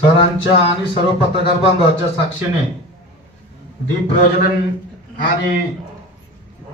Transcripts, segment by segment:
सरांच्या आणि सर्व पत्रकार बांधवांच्या साक्षीने दीप प्रज्वलन आणि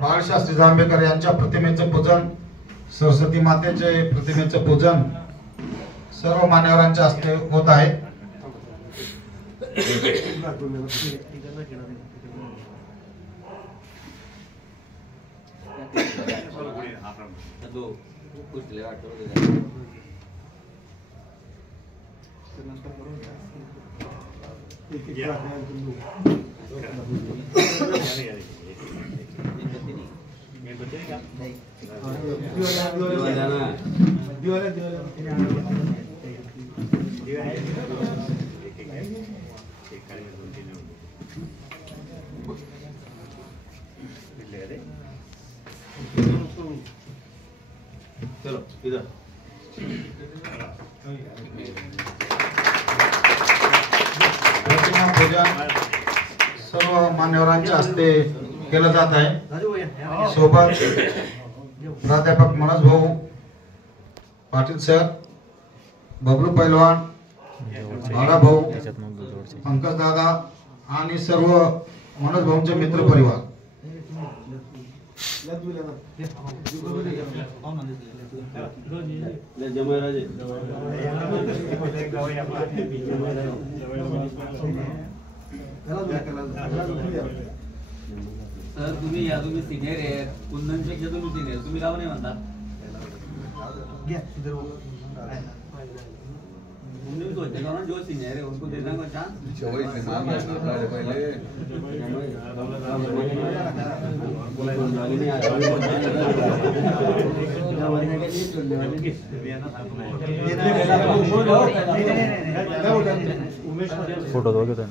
बाळशास्त्री जांभेकर यांच्या प्रतिमेचं पूजन, सरस्वती मातेचे प्रतिमेचं पूजन सर्व मान्यवरांच्या हस्ते होत आहे। चलो इधर प्रतिमा पूजन सर्व मान्यवरांच्या हस्ते केलं जात आहे। सोबत प्राध्यापक मनोज भाऊ पाटील सर, बबलू पैलवान, बाळा भाऊ, पंकज दादा आणि सर्व मनोज भाऊंचे मित्र परिवार। सर तुम्ही या, तुम्ही सिनियर आहे, कुंदनपेक्षा तुम्ही सिनियर, तुम्ही का नाही म्हणता? जो सीनियर है उनको देना का चांस। फोटो दोगे तो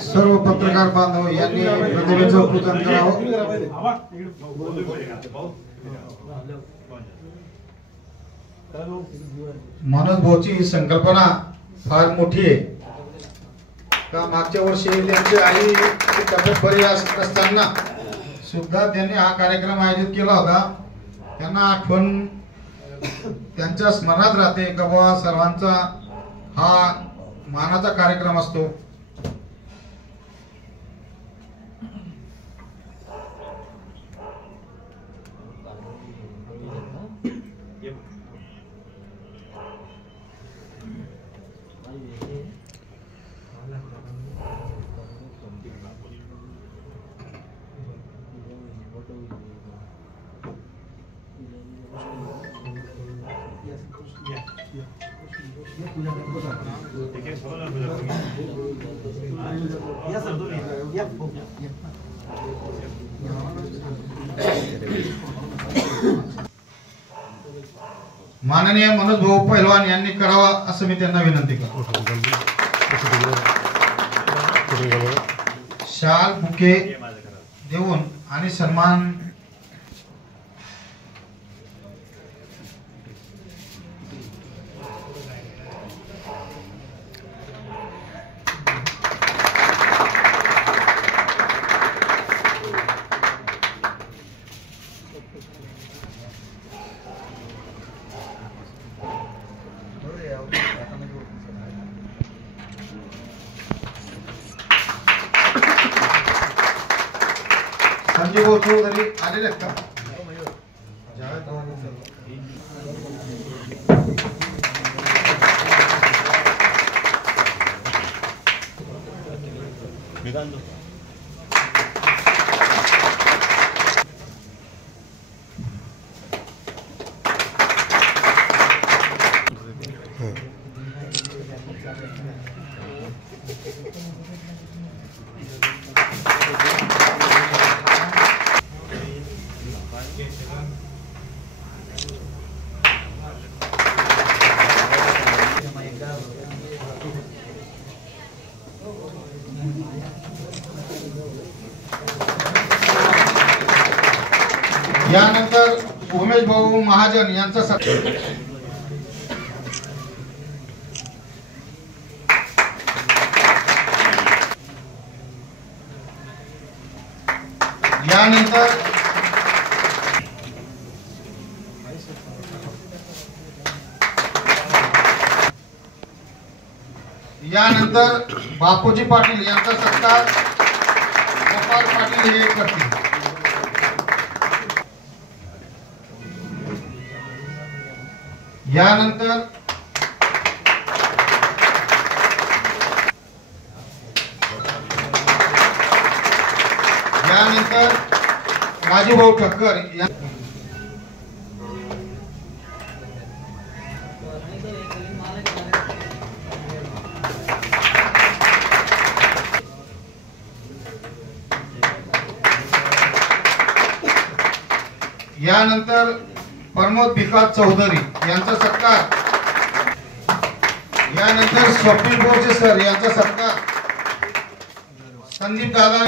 सर्व पत्रकार बांधव यांनी प्रतिमेचं पूजन करावं। मनोज भाऊची ही संकल्पना फार मोठी आहे का मागच्या वर्षी त्यांची आई तब्येत बरी असताना सुद्धा त्यांनी हा कार्यक्रम आयोजित केला होता। त्यांना आठवण त्यांच्या स्मरणात राहते का बाबा सर्वांचा हा मानाचा कार्यक्रम असतो। माननीय मनोज भाऊ पैलवान यांनी करावा असं मी त्यांना विनंती करतो। शाल बुके देऊन आणि सन्मान संजय भाऊ चौधरी आलेले आहेत का? यानंतर उमेश भाऊ महाजन यांचा यानंतर बापूजी पाटील यांचा सत्कार गोपाळ पाटील हे करतील. यानंतर राजूभाऊ ठक्कर यानंतर प्रमोद विकास चौधरी यांचा सत्कार. यानंतर स्वप्नील बोरसे सर यांचा सत्कार. संदीप दादा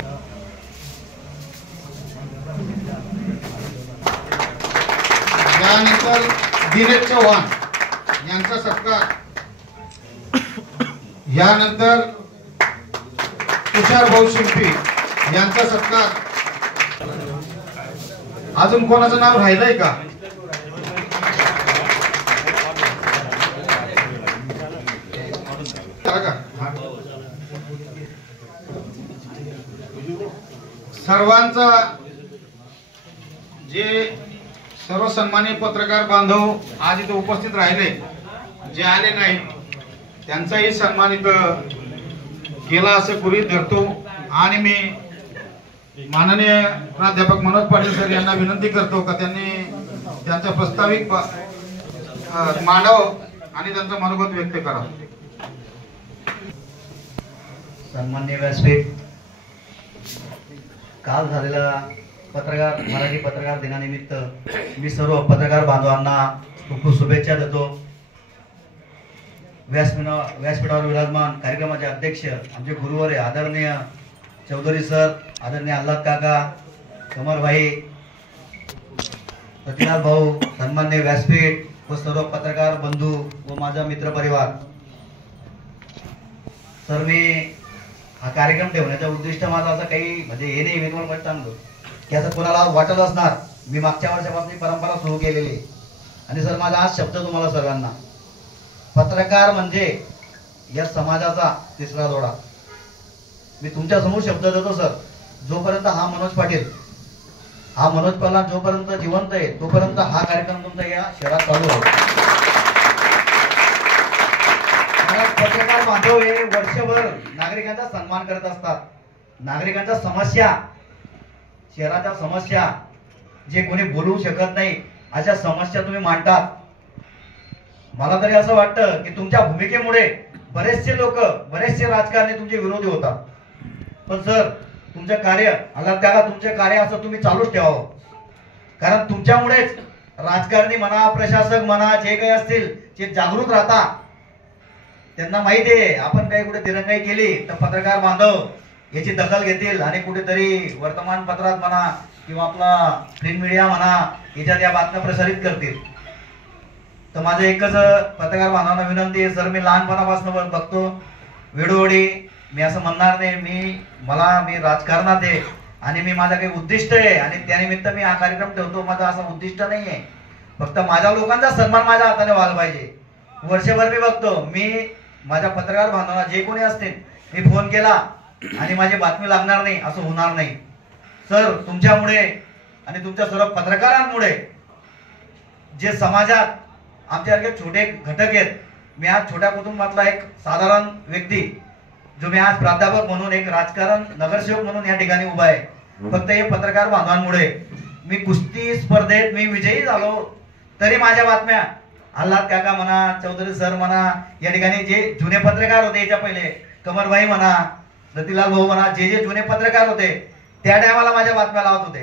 यानंतर दिनेश चव्हाण यांचा सत्कार. यानंतर तुषार भाऊ शिंपी यांचा सत्कार. अजून कोणाचं नाव राहिलंय का? सर्वांचा जे सर्व सन्माननीय पत्रकार बांधव आज इथे उपस्थित राहिले, जे आले नाही त्यांचाही सन्मानित केला असं गृहीत धरतो. आणि मी माननीय प्राध्यापक मनोज पाटील सर यांना विनंती करतो का त्यांनी त्यांचा प्रस्ताविक मांडाव आणि त्यांचं मनोगत व्यक्त करा. सन्माननीय व्यासपीठ, काल झालेल्या मराठी पत्रकार दिनानिमित्त मी सर्व पत्रकार बांधवांना खूप खूप शुभेच्छा देतो. व्यासपीठावर विराजमान कार्यक्रमाचे अध्यक्ष आमचे गुरुवर आदरणीय चौधरी सर, आदरणीय आल्हाद काका, कमरभाई, रतिलाल भाऊ, सन्माननीय व्यासपीठ व सर्व पत्रकार बंधू व माझा मित्र परिवार. सर, मी हा कार्यक्रम ठेवण्याचा उद्दिष्ट माझा असं काही म्हणजे हे नाही, मी तुम्हाला सांगतो की असं कोणाला वाटत असणार. मी मागच्या वर्षापासून परंपरा सुरू केलेली आणि सर माझा आज शब्द तुम्हाला सर्वांना, पत्रकार म्हणजे या समाजाचा तिसरा दोडा. मी तुमच्या समोर शब्द देतो सर, जोपर्यंत हा मनोज पाटील जोपर्यंत जिवंत आहे तोपर्यंत हा कार्यक्रम तुमचा या शहरात चालू होतो. पत्रकार बांधव हे वर्षभर नागरिकांचा सन्मान करत असतात. नागरिकांच्या समस्या, शहराच्या समस्या जे कोणी बोलू शकत नाही अशा समस्या तुम्ही मांडतात. मला तरी असं वाटतं की तुमच्या भूमिकेमुळे बरेचसे लोक, बरेचसे राजकारणी तुमचे विरोधी होतात. पण सर, तुमचं कार्य त्याला तुमचे कार्य असं तुम्ही चालूच ठेवावं. कारण तुमच्यामुळेच राजकारणी म्हणा, प्रशासक म्हणा, जे काही असतील ते जागृत राहतात. त्यांना माहिती आहे आपण काही कुठे दिरंगाई केली तर पत्रकार बांधव याची दखल घेतील आणि कुठेतरी वर्तमानपत्रात म्हणा किंवा आपला प्रिंट मीडिया म्हणा याच्यात या बातम्या प्रसारित करतील. तर माझं एकच पत्रकार बांधवांना विनंती आहे सर, मी लहानपणापासून बघतो वेळोवेळी, मी असं म्हणणार नाही मी राजकारणात आहे आणि मी माझं काही उद्दिष्ट आहे आणि त्यानिमित्त मी हा कार्यक्रम ठेवतो. माझं असं उद्दिष्ट नाही आहे, फक्त माझ्या लोकांचा सन्मान माझ्या हाताने व्हायला पाहिजे. वर्षभर मी बघतो, मी माझ्या पत्रकार बांधवांना जे कोणी असतील मी फोन केला आणि माझी बातमी लागणार नाही असं होणार नाही. सर, तुमच्यामुळे आणि तुमच्या सर्व पत्रकारांमुळे जे समाजात आमच्यासारखे छोटे घटक आहेत, मी आज छोट्या कुटुंबातला एक साधारण व्यक्ती जो मी आज प्राध्यापक म्हणून एक राजकारण नगरसेवक म्हणून या ठिकाणी उभा आहे. फक्त हे पत्रकार बांधवांमुळे मी कुस्ती स्पर्धेत मी विजयी झालो तरी माझ्या बातम्या आल्हाद काका म्हणा, चौधरी सर म्हणा, या ठिकाणी जे जुने पत्रकार होते याच्या पहिले कमरभाई म्हणा, रतिलाल भाऊ म्हणा, जे जे जुने पत्रकार होते त्या टायमाला माझ्या बातम्या लावत होते.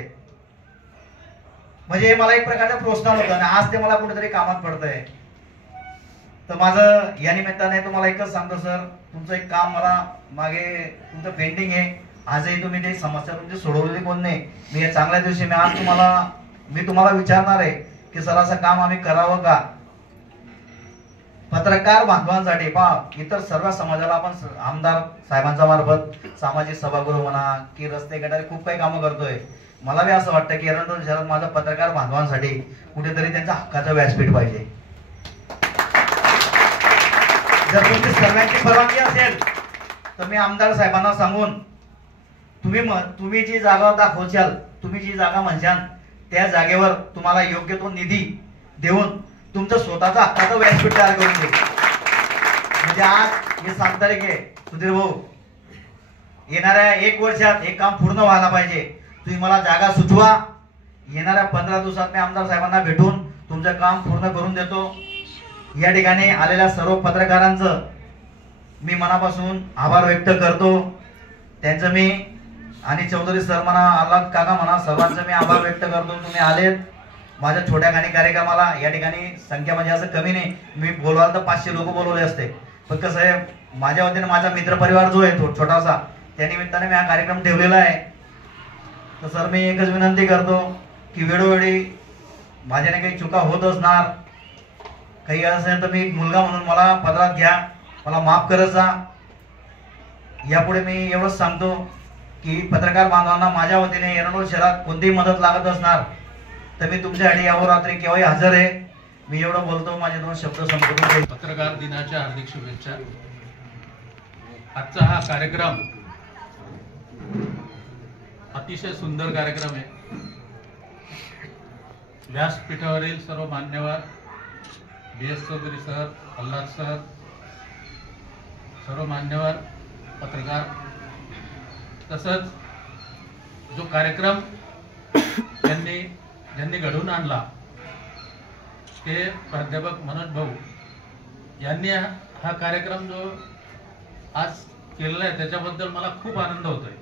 म्हणजे मला एक प्रकारचं प्रोत्साहन होतं आणि आज ते मला कुठेतरी कामात पडतंय. तर माझं या निमित्ताने तुम्हाला एकच सांगतो सर, तुमचं एक काम मला मागे तुमचं पेंडिंग आहे. आजही तुम्ही ते समस्या तुमची सोडवलेली कोण नाही. मी या चांगल्या दिवशी मी तुम्हाला विचारणार आहे की सर असं काम आम्ही करावं का. पत्रकार बांधवांसाठी इतर सर्व समाजाला आपण आमदार साहेबांच्या मार्फत सामाजिक सभागृह म्हणा की रस्ते गटारी खूप काही कामं करतोय. मला बी असं वाटतं की एरंडोल शहरात माझं पत्रकार बांधवांसाठी कुठेतरी त्यांच्या हक्काचं व्यासपीठ पाहिजे. जर तुमची सर्वांची परवानगी असेल तर मी आमदार साहेबांना सांगून तुम्ही जी जागा दाखवशाल, तुम्ही जी जागा म्हणशाल त्या जागेवर तुम्हाला योग्य तो निधी देऊन तुमचं स्वतःचा हक्काचं व्यासपीठ तयार करून देईल. म्हणजे आज हे 7 तारीख आहे सुधीर भाऊ, येणाऱ्या 1 वर्षात हे काम पूर्ण व्हायला पाहिजे. तुम्ही मला जागा सुचवा, येणाऱ्या 15 दिवसात मी आमदार साहेबांना भेटून तुमचं काम पूर्ण करून देतो. या ठिकाणी आलेल्या सर्व पत्रकारांचं मी मनापासून आभार व्यक्त करतो. त्यांचं मी आणि चौधरी सर म्हणा, आल्हाद काका म्हणा, सर्वांचं मी आभार व्यक्त करतो. तुम्ही आलेत माझ्या छोट्या खाणी कार्यक्रमाला. या ठिकाणी संख्या म्हणजे असं कमी नाही, मी बोलवाल तर 500 लोक बोलवले असते. पण कसं आहे, माझ्या वतीने माझा मित्रपरिवार जो आहे छोटासा, त्या निमित्ताने मी हा कार्यक्रम ठेवलेला आहे. तर सर मी एकच विनंती करतो की वेळोवेळी माझ्याने काही चुका होत असणार, काही असेल तर मी मुलगा म्हणून मला पदरात घ्या, मला माफ करत जा. यापुढे मी एवढंच सांगतो की पत्रकार बांधवांना माझ्या वतीने एरंडोल शहरात कोणतीही मदत लागत असणार तर मी तुमच्यासाठी अहोरात्री केव्हाही हजर आहे. मी एवढं बोलतो, माझे 2 शब्द संपवतो. पत्रकार दिनाच्या हार्दिक शुभेच्छा. आजचा हा कार्यक्रम अतिशय सुंदर कार्यक्रम आहे. व्यासपीठावरील सर्व मान्यवर, BS चौधरी सर, आल्हाद सर, सर्व मान्यवर पत्रकार, तसंच जो कार्यक्रम ज्यांनी घडवून आणला ते प्राध्यापक मनोज भाऊ यांनी हा कार्यक्रम जो आज केलेला आहे त्याच्याबद्दल मला खूप आनंद होतोय.